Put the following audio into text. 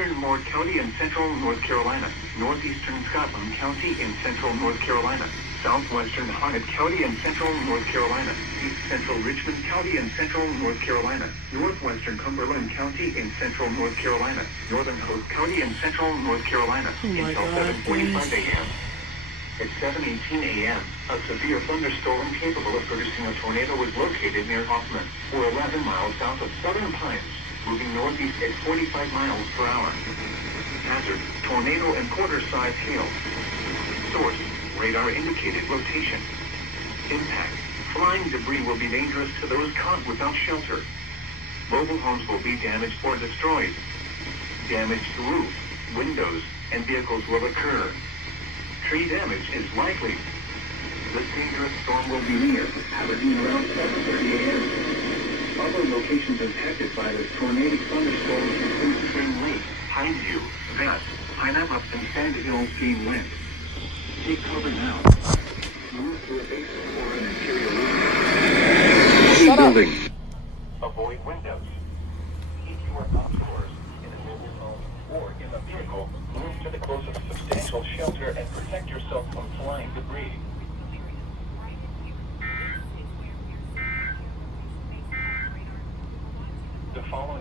Western Moore County in central North Carolina, northeastern Scotland County in central North Carolina, southwestern Harnett County in central North Carolina, east central Richmond County in central North Carolina, northwestern Cumberland County in central North Carolina, northern Hope County in central North Carolina, until 7:45 a.m. At 7:18 a.m., a severe thunderstorm capable of producing a tornado was located near Hoffman, or 11 miles south of Southern Pines, moving northeast at 45 miles per hour. Hazard, tornado and quarter-size hail. Source, radar indicated rotation. Impact, flying debris will be dangerous to those caught without shelter. Mobile homes will be damaged or destroyed. Damage to roof, windows, and vehicles will occur. Tree damage is likely. This dangerous storm will be near Aberdeen around 7:30 a.m. Other locations impacted by this tornadic thunderstorm include Spring Lake, Pineview, Vass, Pineapple, and Sand Hills Game Wind. Take cover now. Move to a basement or an interior room. Building. Avoid windows. If you are outdoors, in a mobile home, or in a vehicle, move to the closest substantial shelter and protect yourself from flying debris. The following